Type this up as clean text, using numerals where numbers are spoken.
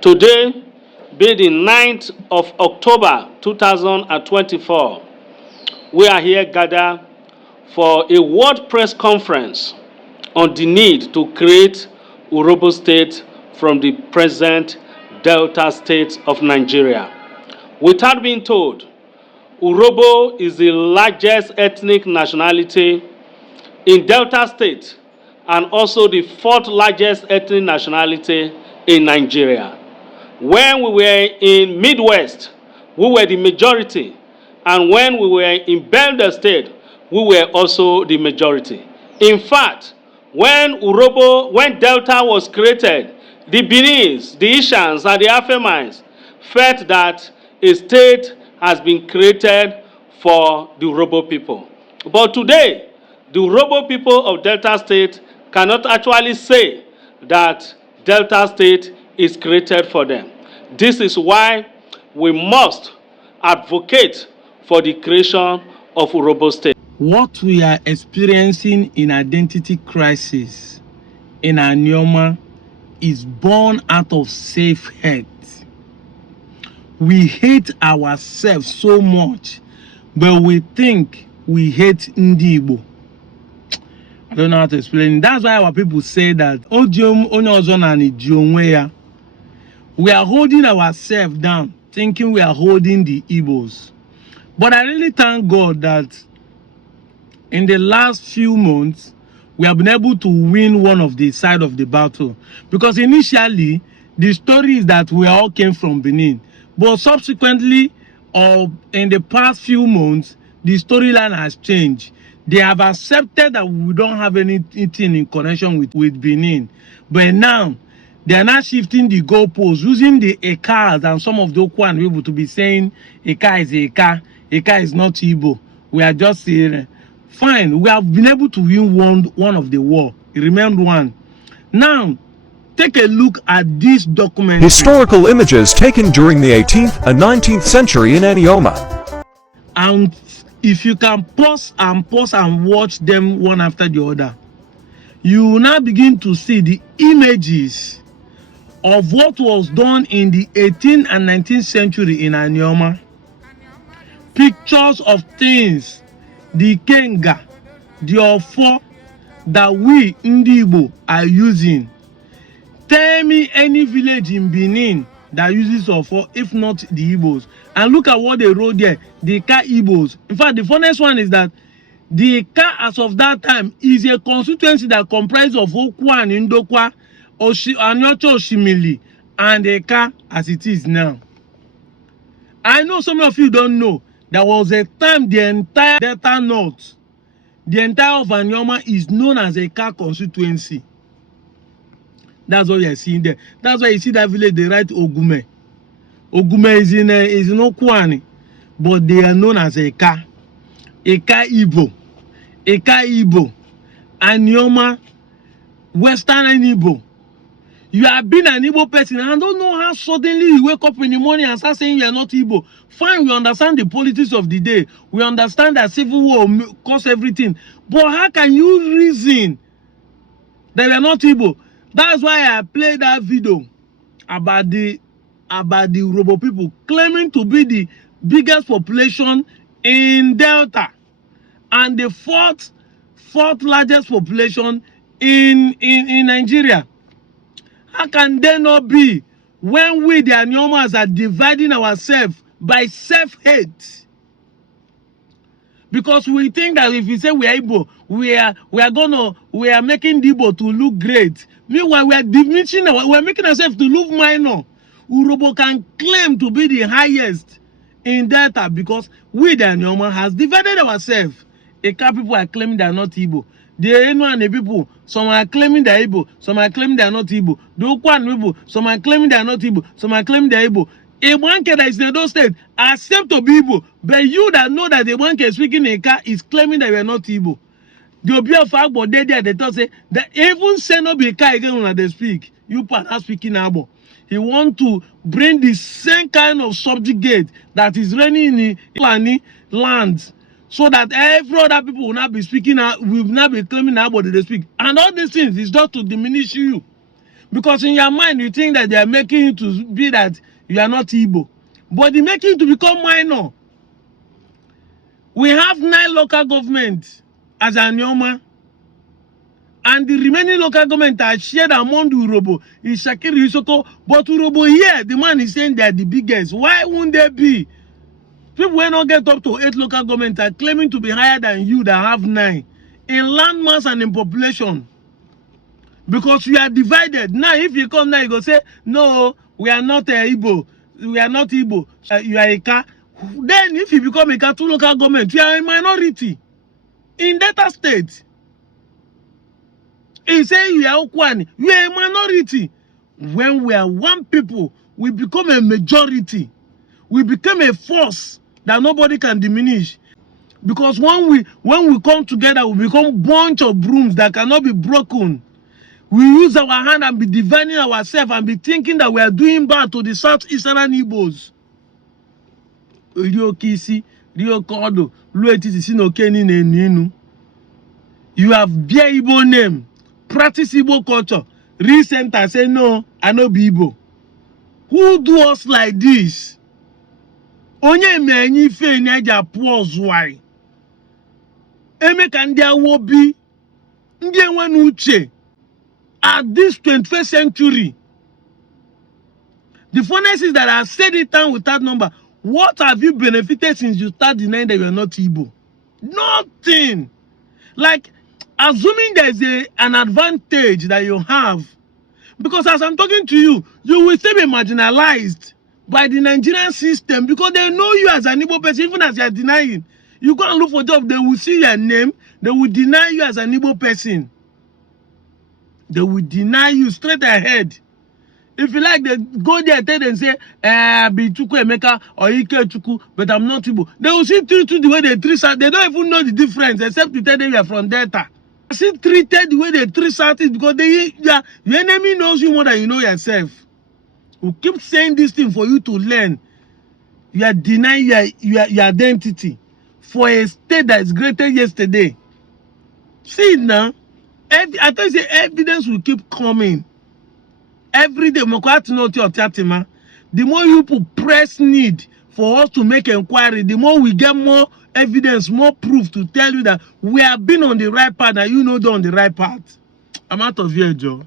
Today, being the 9th of October 2024, we are here gathered for a world press conference on the need to create Urhobo State from the present Delta State of Nigeria. Without being told, Urhobo is the largest ethnic nationality in Delta State and also the fourth largest ethnic nationality in Nigeria. When we were in Midwest, we were the majority, and when we were in Delta State, we were also the majority. In fact, when Delta was created, the Benin's, the Ishans, and the Afemines felt that a state has been created for the Urhobo people. But today, the Urhobo people of Delta State cannot actually say that Delta State is created for them. This is why we must advocate for the creation of Urhobo State. What we are experiencing in identity crisis in Aniomas is born out of self-hate. We hate ourselves so much, but we think we hate Ndi Igbo. I don't know how to explain. That's why our people say that we are holding ourselves down, thinking we are holding the Igbos. But I really thank God that in the last few months, we have been able to win one of the side of the battle. Because initially, the story is that we all came from Benin. But subsequently, in the past few months, the storyline has changed. They have accepted that we don't have anything in connection with Benin. But now, they are now shifting the goalposts, using the Ekas and some of the Okwan people to be saying Eka is Eka, Eka is not Igbo. We are just saying, fine, we have been able to win one of the war. It remained one. Now, take a look at this document. Historical images taken during the 18th and 19th century in Aniomas. And if you can pause and watch them one after the other, you will now begin to see the images of what was done in the 18th and 19th century in Aniomas. Pictures of things, the Kenga, the Ofo that we Ndi Igbo are using. Tell me any village in Benin that uses Ofo, if not the Igbos. And look at what they wrote there, the Ka Igbos. In fact, the funniest one is that the Ka, as of that time, is a constituency that comprises of Okwa and Ndokwa, Anyocho Oshimili, and the Ka as it is now. I know some of you don't know, there was a time the entire Delta North, the entire of Aniomas is known as a Ka constituency. That's what you are seeing there. That's why you see that village, they write Ogume. Ogume is in Okwani, but they are known as Eka. Eka Igbo. Eka Igbo. Aniomas, Western Igbo. You have been an Igbo person, and I don't know how suddenly you wake up in the morning and start saying you are not Igbo. Fine, we understand the politics of the day. We understand that civil war caused everything. But how can you reason that you are not Igbo? That's why I played that video about the Urhobo people claiming to be the biggest population in Delta and the fourth largest population in Nigeria. How can they not be when we, the Aniomas, are dividing ourselves by self-hate? Because we think that if we say we are Igbo, we are making the Igbo to look great. Meanwhile, we are diminishing, we are making ourselves to look minor. Urhobo can claim to be the highest in Delta because we, the Aniomas, has divided ourselves. Eka people are claiming they are not Igbo. The Enu and the people, some are claiming they are Igbo, some are claiming they are not Igbo. The Okwan people, some are claiming they are not Igbo, some are claiming they are Igbo. A Wanke that is in Edo State accept to be Igbo, but you that know that the Wanke speaking Eka is claiming that we are not Igbo. The Obi of Agbo, they thought say that even say no be Eka again when they speak. You are speaking Agbo. He want to bring the same kind of subjugate that is reigning in the lands, so that every other people will not be speaking, will not be claiming Agbo that they speak. And all these things is just to diminish you. Because in your mind, you think that they are making you to be that you are not Igbo. But they make you to become minor. We have 9 local governments as Aniomas. And the remaining local government are shared among the Urhobo, in Shakiri, Isoko. But Urhobo here, the man is saying they are the biggest. Why won't they be? People will not get up to 8 local governments are claiming to be higher than you that have 9 in land mass and in population. Because we are divided. Now, if you come now, you go say, no, we are not Igbo. We are not Igbo. You are Ika. Then, if you become Ika, 2 local government, you are a minority in Delta State. He say you are Okwani, you are a minority. When we are one people, we become a majority. We become a force that nobody can diminish. Because when we come together, we become a bunch of brooms that cannot be broken. We use our hand and be dividing ourselves and be thinking that we are doing bad to the Southeastern Igbos. Rio Kisi, Rio Kodo, Luetisi Sinokeni Nenu. You have bear Igbo name, practice Igbo culture. Recent I say no, I no be Igbo. Who do us like this? Onye me enyi fe ni aja pause why? Eme ka ndị awo bi, ndị enwe n'uche. At this 21st century, the funness is that I said it down with that number. What have you benefited since you start denying that you are not Igbo? Nothing. Like, assuming there's an advantage that you have, because as I'm talking to you, you will still be marginalized by the Nigerian system because they know you as an Igbo person, even as you are denying. You go and look for a job, they will see your name, they will deny you as an Igbo person. They will deny you straight ahead. If you like, they go there and say, be Chuku Emeka or Ike Chuku, but I'm not Igbo. They will see treated the way they treat us. They don't even know the difference except to tell them you are from Delta. They see treated the way they treat Southeast because your enemy knows you more than you know yourself. We keep saying this thing for you to learn. You are denying your identity for a state that is greater yesterday. See now. I thought you say evidence will keep coming. Every day, the more you press need for us to make inquiry, the more we get more evidence, more proof to tell you that we have been on the right path and you know they're on the right path. I'm out of here, Joe.